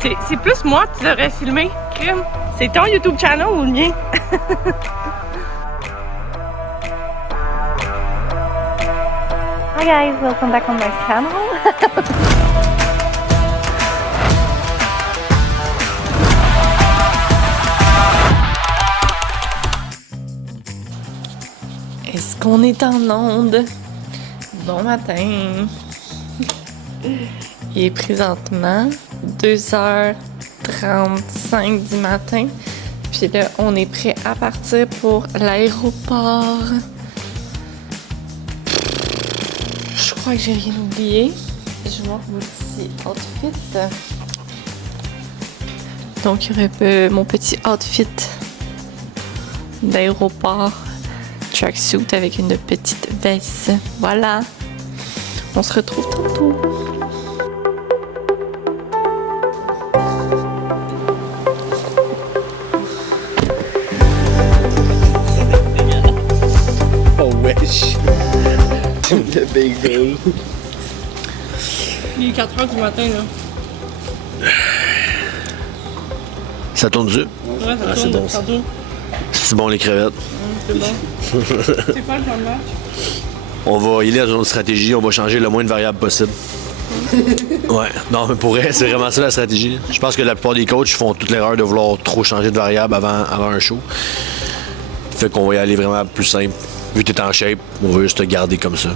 C'est plus moi qui l'aurais filmé. Crime. C'est ton YouTube channel ou le mien? Hi guys, welcome back on my channel. Est-ce qu'on est en onde? Bon matin. Il est présentement 2h35 du matin. Puis là, on est prêt à partir pour l'aéroport. Je crois que j'ai rien oublié. Je montre mon petit outfit. Donc, il y aurait mon petit outfit d'aéroport. Tracksuit avec une petite veste. Voilà. On se retrouve tantôt. Oh wesh. Le bagel. Il est 4h du matin, là. Ça tourne dessus? Ouais, ça tourne. C'est bon, ça. C'est bon les crevettes. C'est bon. C'est quoi le plan de match? On va y aller dans une stratégie, on va changer le moins de variables possible. Ouais, non mais pour vrai, c'est vraiment ça la stratégie. Je pense que la plupart des coachs font toute l'erreur de vouloir trop changer de variables avant un show. Fait qu'on va y aller vraiment plus simple. Vu que t'es en shape, on va juste te garder comme ça.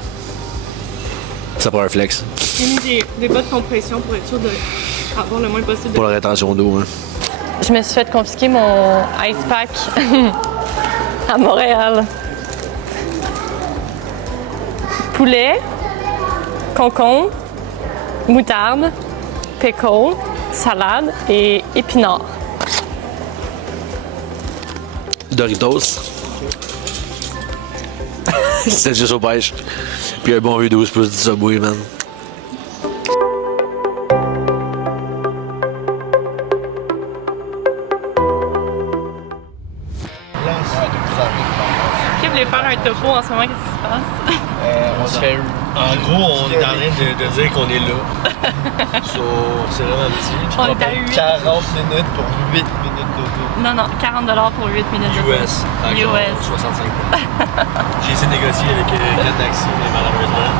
Ça prend un flex. J'ai mis des bas de compression pour être sûr d'avoir le moins possible de... Pour la rétention d'eau, hein. Je me suis fait confisquer mon ice pack à Montréal. Poulet, concombre, moutarde, pickle, salade et épinards. Doritos. C'était juste au pêche. Puis un bon vieux 12 pouces du Subway, man. Qui voulait faire un topo en ce moment, qu'est-ce qui se passe? On se fait... En gros, on est en train de dire qu'on est là. C'est vraiment petit. On est à 8. 40 minutes pour 8 minutes de tour. Non, 40$ pour 8 minutes de topo. US. Fait que genre US. 65. J'ai essayé de négocier avec Cat Taxi, mais malheureusement.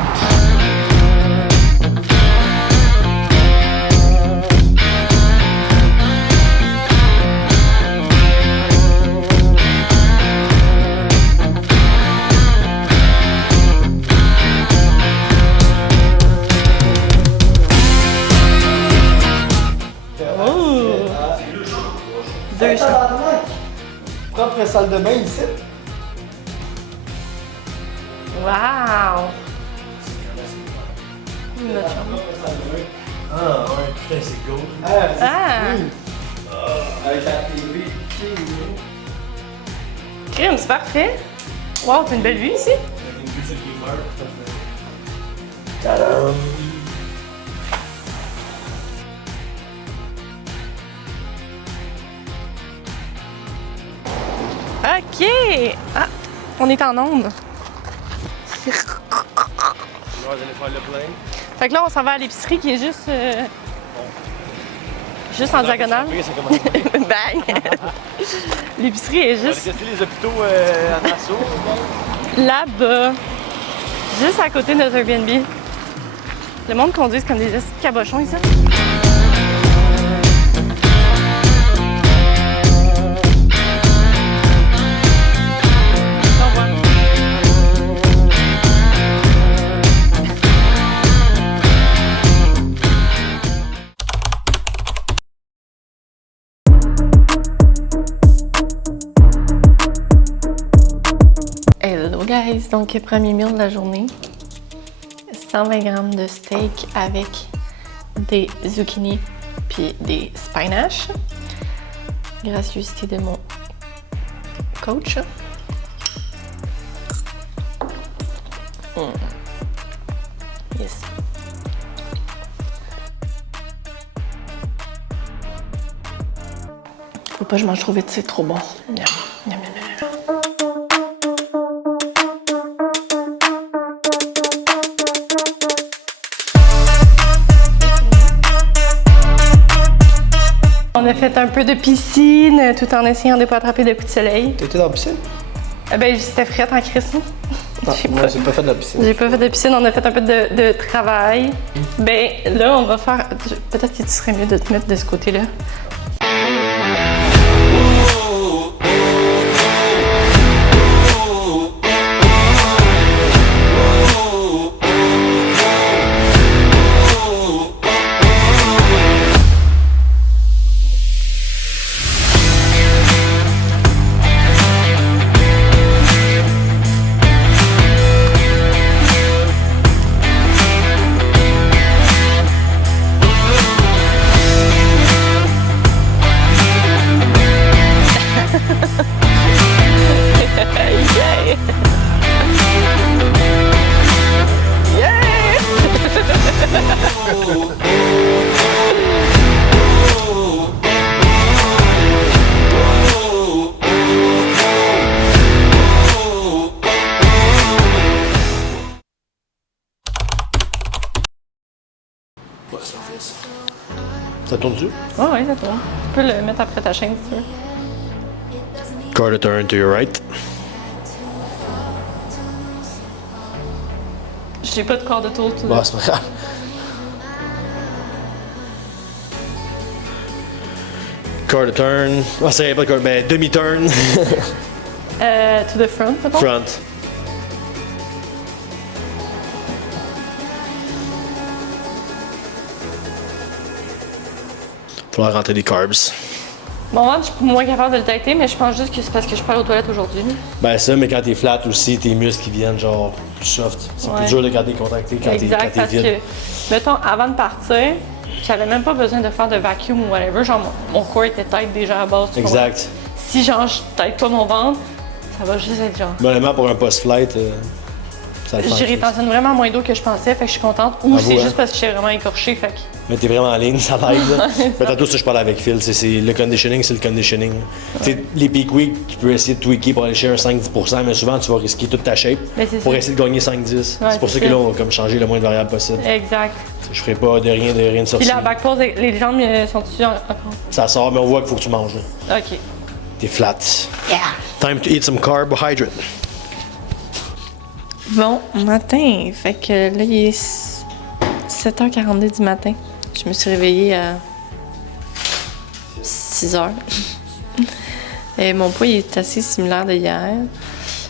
Propre salle de bain ici. Wow! Notre chambre. Ah ouais, putain, c'est cool. Ah! Avec la TV. Crime, c'est parfait! Wow, t'as une belle vue ici! Une vue sur le river, tout à fait. Tadam! OK! Ah, on est en onde. Vous allez faire le plein. Fait que là, on s'en va à l'épicerie qui est juste en diagonale. Bang! L'épicerie est On va juste tester les hôpitaux à Nassau. là-bas. Juste à côté de notre Airbnb. Le monde conduit comme des petits cabochons ici. Hello guys, donc premier meal de la journée, 120 grammes de steak avec des zucchini puis des spinaches, gracieuseté de mon coach. Yes. Faut pas que je mange trop vite, c'est trop bon. Miam, miam, miam, miam. On a fait un peu de piscine tout en essayant de ne pas attraper de coups de soleil. T'étais dans la piscine? Ben, c'était frette en Christ. Non, moi, j'ai pas fait de la piscine. J'ai pas fait de piscine, on a fait un peu de travail. Ben, là, on va faire. Peut-être que tu serais mieux de te mettre de ce côté-là. Ça tourne-tu? Oh, oui, ça tourne. Tu peux le mettre après ta chaîne si tu veux. Quarter turn to your right. J'ai pas de corps de tour tout Bah, c'est pas grave. Quarter turn. Ah, c'est pas quarter, ben demi-turn. To the front, peut-être? Front. Faudra rentrer des carbs. Bon, moi, je suis moins capable de le têter, mais je pense juste que c'est parce que je suis pas allée aux toilettes aujourd'hui. Ben ça, mais quand t'es flat aussi, tes muscles qui viennent genre plus soft. C'est Ouais. plus dur de garder contracté quand Exact, t'es parce vide. que, mettons, avant de partir, j'avais même pas besoin de faire de vacuum ou whatever. Genre, mon corps était tête déjà à base. tu comprends? Exact. Si, genre, je tête pas mon ventre, ça va juste être genre. Mais honnêtement, pour un post-flight, ça le fait. J'y rétentionne vraiment moins d'eau que je pensais, fait que je suis contente. Ou Avoue, c'est hein. juste parce que j'étais vraiment écorchée, fait que. Mais t'es vraiment en ligne, ça l'aide. Là. Mais tantôt, ça, je parle avec Phil. C'est le conditioning, c'est le conditioning. Tu sais, les peak week, tu peux essayer de tweaker pour aller chercher un 5-10%, mais souvent, tu vas risquer toute ta shape Mais c'est pour ça. essayer de gagner 5-10. Ouais, c'est pour ça c'est que ça. là, on va comme changer le moins de variables possible. Exact. Je ferai pas de rien de Puis sorcier. la back pose, les jambes sont-tu encore? Ça sort, mais on voit qu'il faut que tu manges. Là. Ok. T'es flat. Yeah. Time to eat some carbohydrate. Bon matin, fait que là, il est 7h42 du matin. Je me suis réveillée à 6h. Et mon poids il est assez similaire de hier.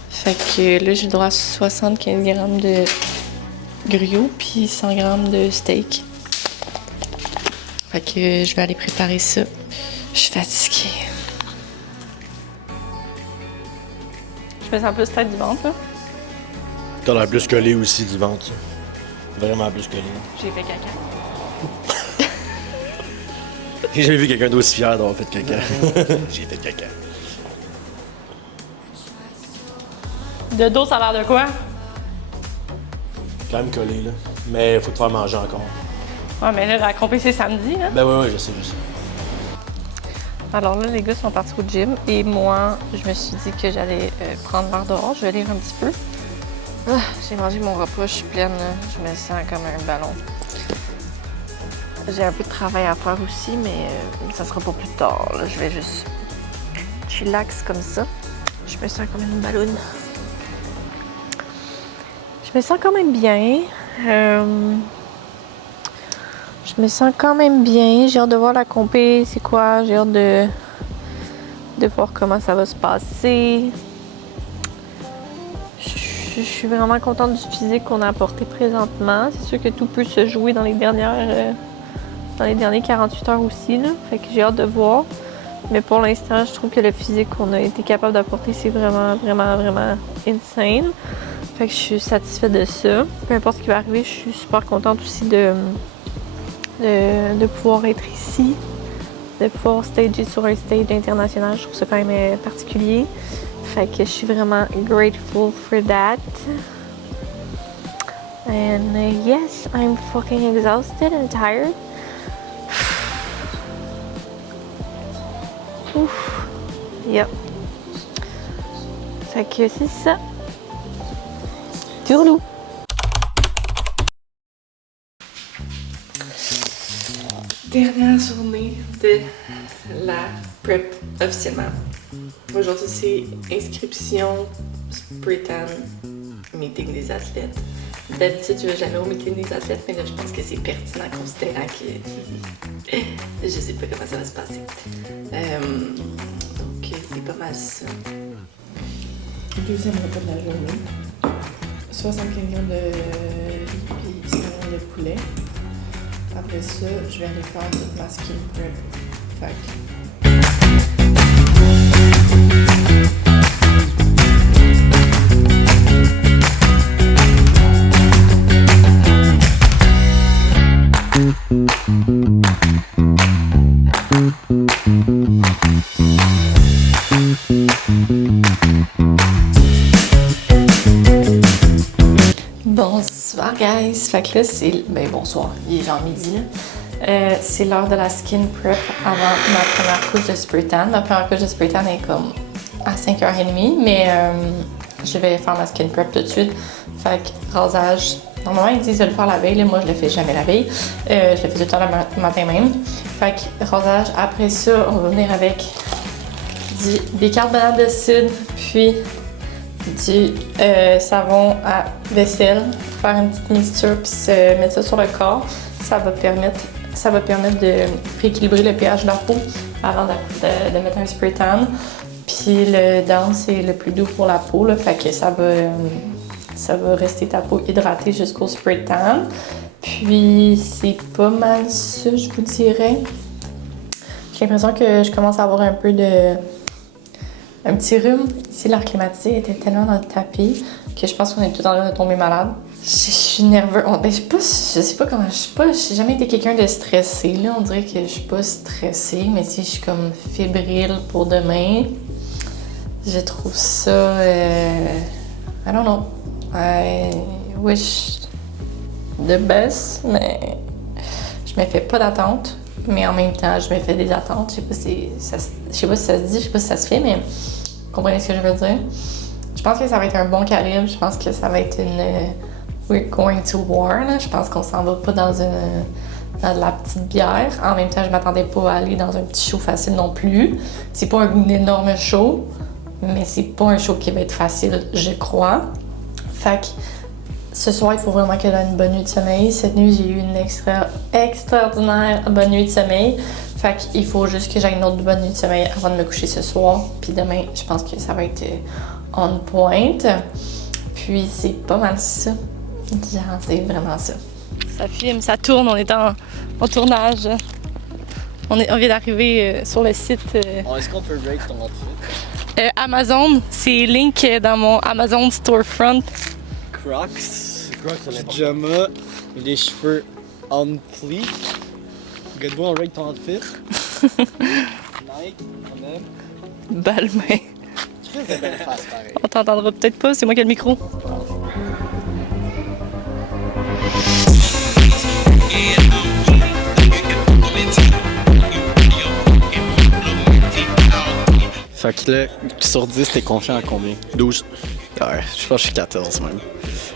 Fait que là, j'ai le droit à 75 grammes de gruau puis 100 grammes de steak. Fait que je vais aller préparer ça. Je suis fatiguée. Je me sens plus tête du ventre, là. T'as l'air plus collé aussi du ventre. Ça. Vraiment plus collé. J'ai fait caca. J'ai jamais vu quelqu'un d'aussi fier d'avoir fait caca. J'ai fait caca. De dos, ça a l'air de quoi? Quand même collé, là. Mais faut te faire manger encore. Ouais, mais là, la compé, c'est samedi, hein? Ben ouais, je sais, je sais. Alors là, les gars sont partis au gym et moi, je me suis dit que j'allais prendre l'air dehors. Je vais lire un petit peu. Ah, j'ai mangé mon repas, je suis pleine. Là. Je me sens comme un ballon. J'ai un peu de travail à faire aussi, mais ça sera pas plus tard. Là. Je vais juste chillax comme ça. Je me sens comme une balloune. Je me sens quand même bien. Je me sens quand même bien. J'ai hâte de voir la compé, c'est quoi. J'ai hâte de voir comment ça va se passer. Je suis vraiment contente du physique qu'on a apporté présentement. C'est sûr que tout peut se jouer dans les dernières 48 heures aussi. Là. Fait que j'ai hâte de voir. Mais pour l'instant, je trouve que le physique qu'on a été capable d'apporter, c'est vraiment, vraiment, vraiment insane. Fait que je suis satisfaite de ça. Peu importe ce qui va arriver, je suis super contente aussi de pouvoir être ici, de pouvoir stager sur un stage international. Je trouve ça quand même particulier. Fait que je suis vraiment grateful for that. And yes, I'm fucking exhausted and tired. Ouf. Yep. Fait que c'est ça. Tourlou. Dernière journée de la prep officiellement. Aujourd'hui, c'est inscription, spray tan, meeting des athlètes. D'habitude, je vais jamais au meeting des athlètes, mais là, je pense que c'est pertinent considérant que je sais pas comment ça va se passer. Donc, c'est pas mal ça. Deuxième repas de la journée. 75 grammes de riz et 100 grammes de poulet. Après ça, je vais aller faire toute ma skin prep. Fait que bonsoir guys, fait que là c'est... ben bonsoir, il est genre midi là. C'est l'heure de la skin prep avant ma première couche de spray tan. Ma première couche de spray tan est comme à 5h30, mais je vais faire ma skin prep tout de suite. Fait que rasage, normalement ils disent de le faire la veille, là, moi je le fais jamais la veille. Je le fais tout le temps le matin même. Fait que rasage, après ça on va venir avec du bicarbonate de soude, puis du savon à vaisselle, faire une petite mixture puis se mettre ça sur le corps. Ça va permettre de rééquilibrer le pH de la peau avant de mettre un spray tan. Puis le down, c'est le plus doux pour la peau, là, fait que ça va rester ta peau hydratée jusqu'au spray tan. Puis c'est pas mal ça, je vous dirais. J'ai l'impression que je commence à avoir un petit rhume. Ici, l'air climatisé était tellement dans le tapis que je pense qu'on est tout en train de tomber malade. Je suis nerveuse. Je sais pas comment. J'ai jamais été quelqu'un de stressé. Là, on dirait que je suis pas stressée, mais si je suis comme fébrile pour demain, je trouve ça. I don't know. I wish the best, mais je me fais pas d'attente. Mais en même temps, je me fais des attentes. Je sais pas si ça se dit, je sais pas si ça se fait, mais vous comprenez ce que je veux dire? Je pense que ça va être un bon calibre. Je pense que ça va être une we're going to war. Là. Je pense qu'on s'en va pas dans de la petite bière. En même temps, je m'attendais pas à aller dans un petit show facile non plus. C'est pas un énorme show, mais c'est pas un show qui va être facile, je crois. Fait que ce soir, il faut vraiment que j'ai une bonne nuit de sommeil. Cette nuit, j'ai eu une extraordinaire bonne nuit de sommeil. Fait qu'il faut juste que j'aie une autre bonne nuit de sommeil avant de me coucher ce soir. Puis demain, je pense que ça va être on point. Puis c'est pas mal ça. Genre, c'est vraiment ça. Ça filme, ça tourne, on est en tournage. On vient d'arriver sur le site. Est-ce qu'on peut break ton outfit? Amazon, c'est link dans mon Amazon Storefront. Crocs, pyjama, les cheveux on fleek. Regarde-moi, on rate ton outfit. Nike, on aime. Balmain. Tu fais de belle face pareil. On t'entendra peut-être pas, c'est moi qui ai le micro. Fait que là, sur 10, t'es confiant à combien? 12. Ouais, je pense que je suis 14 même.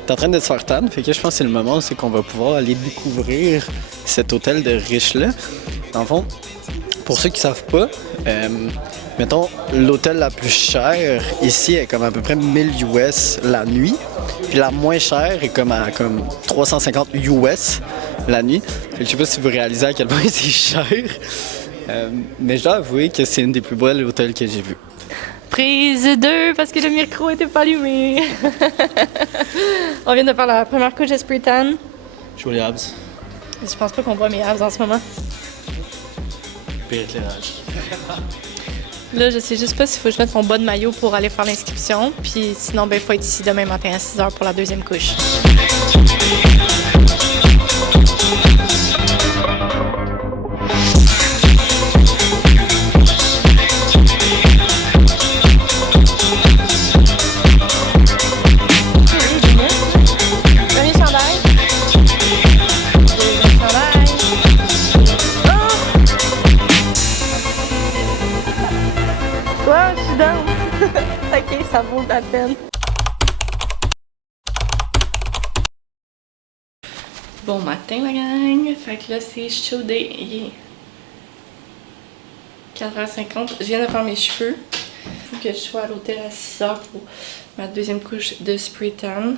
T'es en train de te faire tan, fait que je pense que c'est le moment où qu'on va pouvoir aller découvrir cet hôtel de riches-là. Dans le fond, pour ceux qui savent pas, mettons, l'hôtel la plus chère ici est comme à peu près 1000 US la nuit. Puis la moins chère est comme à 350 US la nuit. Fait que je sais pas si vous réalisez à quel point c'est cher. Mais je dois avouer que c'est une des plus belles hôtels que j'ai vues. Prise 2 parce que le micro était pas allumé. On vient de faire la première couche de spray tan. Je vois les abs. Je pense pas qu'on voit mes abs en ce moment. Pire éclairage. Là, je sais juste pas s'il faut que je mette mon bas de maillot pour aller faire l'inscription. Puis sinon, ben, il faut être ici demain matin à 6h pour la deuxième couche. Ok, ça vaut la peine. Bon matin la gang, fait que là c'est chaud day, il est 4h50. Je viens de faire mes cheveux. Il faut que je sois à l'hôtel à 6h pour ma deuxième couche de spray tan.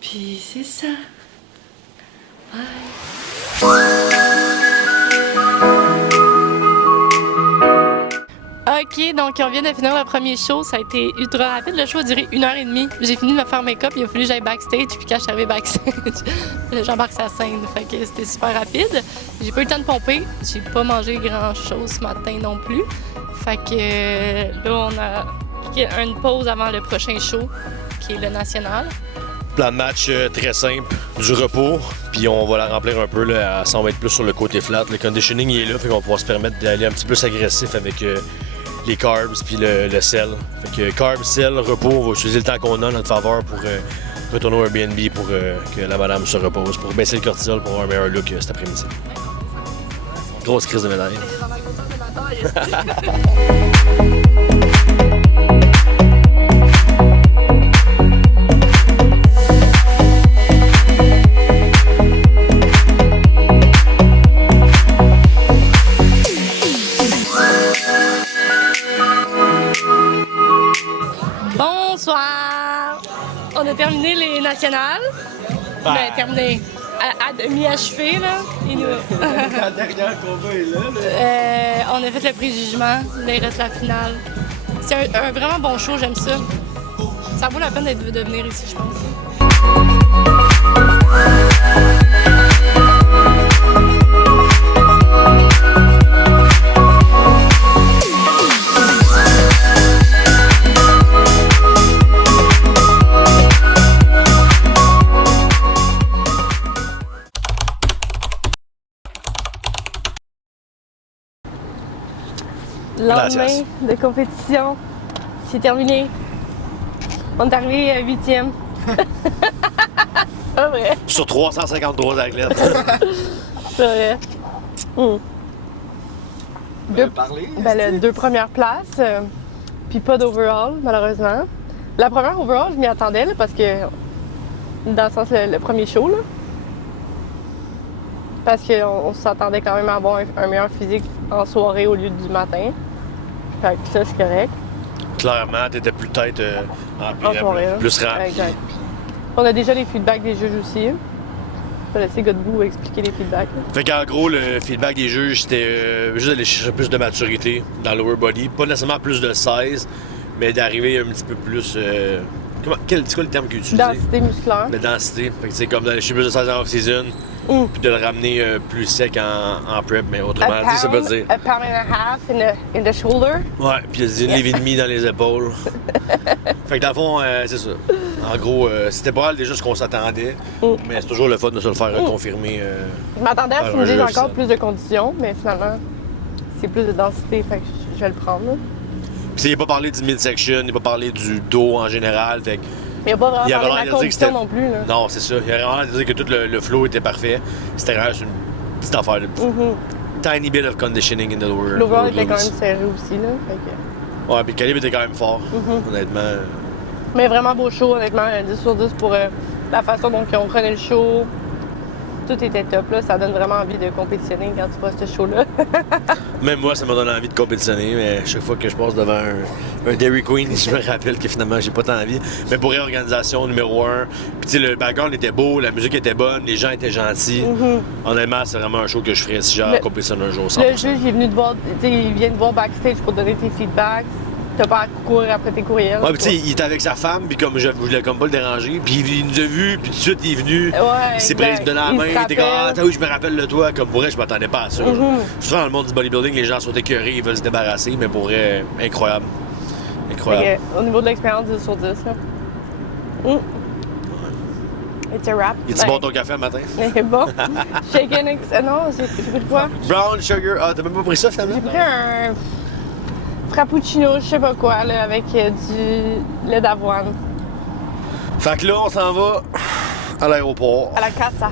Puis c'est ça. Ok, donc on vient de finir le premier show, ça a été ultra rapide. Le show a duré 1h30. J'ai fini de me faire make-up, il a fallu que j'aille backstage, puis quand je suis arrivée backstage, j'embarque sa scène. Fait que c'était super rapide. J'ai pas eu le temps de pomper, j'ai pas mangé grand-chose ce matin non plus. Fait que là, on a une pause avant le prochain show, qui est le national. Plan de match très simple, du repos, puis on va la remplir un peu, là, ça va être plus sur le côté flat. Le conditioning il est là, fait qu'on va pouvoir se permettre d'aller un petit peu plus agressif avec les carbs puis le sel. Fait que carbs, sel, repos, on va utiliser le temps qu'on a en notre faveur pour retourner au Airbnb pour que la madame se repose, pour baisser le cortisol, pour avoir un meilleur look cet après-midi. Grosse crise de médaille. Bonsoir! On a terminé les nationales. Ben, terminé à demi-achevé, là. Et nous... Quand le dernier combat est là. On a fait le pré-jugement, là, il reste la finale. C'est un vraiment bon show, j'aime ça. Ça vaut la peine de venir ici, je pense. Lendemain de compétition, c'est terminé. On est arrivé 8e. Pas vrai. Sur 353 athlètes. C'est vrai. Les deux premières places, puis pas d'overall, malheureusement. La première overall, je m'y attendais, là, parce que, dans le sens, le premier show, là. Parce qu'on s'attendait quand même à avoir un meilleur physique en soirée au lieu du matin. Fait que ça, c'est correct. Clairement, t'étais plus tête En soirée, plus rempli. Exact. On a déjà les feedbacks des juges aussi. Je vais laisser Godbout expliquer les feedbacks. Fait qu'en gros, le feedback des juges, c'était juste d'aller chercher plus de maturité dans le lower body. Pas nécessairement plus de 16, mais d'arriver un petit peu plus... c'est quoi le terme qu'ils utilisent? Densité musculaire. La densité. Fait que c'est comme d'aller chercher plus de 16 en off-season, puis de le ramener plus sec en prep. Mais autrement dit, ça veut dire... A pound and a half in the shoulder. Ouais, puis il y a 1,5 livre dans les épaules. Fait que dans le fond, c'est ça. En gros, c'était pas mal déjà ce qu'on s'attendait, mais c'est toujours le fun de se le faire confirmer. Je m'attendais à ce qu'ils me disent juge, encore ça. plus de conditions, mais finalement, c'est plus de densité, fait que je vais le prendre. Là. Puis il n'a pas parlé du midsection, il n'a pas parlé du dos en général. Fait que Mais il n'y a pas vraiment il avait parlé de l'air la de dire que c'était- condition non plus. Là. non, c'est ça. Il a vraiment l'air de dire que tout le flow était parfait. C'était vraiment juste une petite affaire de tiny bit of conditioning in the lower. L'overall lower était quand glutes. même serré aussi. Là, fait que... Ouais, puis le calibre était quand même fort, honnêtement. Mais vraiment beau show, honnêtement, 10 sur 10 pour la façon dont on prenait le show. Tout était top, là. Ça donne vraiment envie de compétitionner quand tu vois ce show-là. Même moi, ça m'a donné envie de compétitionner, mais chaque fois que je passe devant un Dairy Queen, je me rappelle que finalement, j'ai pas tant envie. Mais pour réorganisation, numéro 1. Puis tu sais, le background était beau, la musique était bonne, les gens étaient gentils. Honnêtement, c'est vraiment un show que je ferais si j'avais compétitionné un jour. 100%. Le juge il est venu te voir, tu sais, il vient te voir backstage pour donner tes feedbacks. T'as pas à courir après tes courriels. Ouais, puis tu sais, il était avec sa femme, puis comme je voulais comme pas le déranger, puis il nous a vus, puis tout de suite, il est venu. Ouais, Il s'est pris, il me donnait la il main, se il était comme, ah, rappelle. oui, je me rappelle de toi. Comme pour vrai, je m'attendais pas à ça. Souvent, dans le monde du bodybuilding, les gens sont écœurés, ils veulent se débarrasser, mais pour vrai, incroyable. Incroyable. Fait que, au niveau de l'expérience, 10 sur 10. Là. It's a wrap. Il est-tu bon ton café le matin? Mais bon. Shaken non, j'ai pris quoi? Brown sugar. Ah, t'as même pas pris ça finalement? J'ai pris un frappuccino, je sais pas quoi, là, avec du lait d'avoine. Fait que là, on s'en va à l'aéroport. À la casa.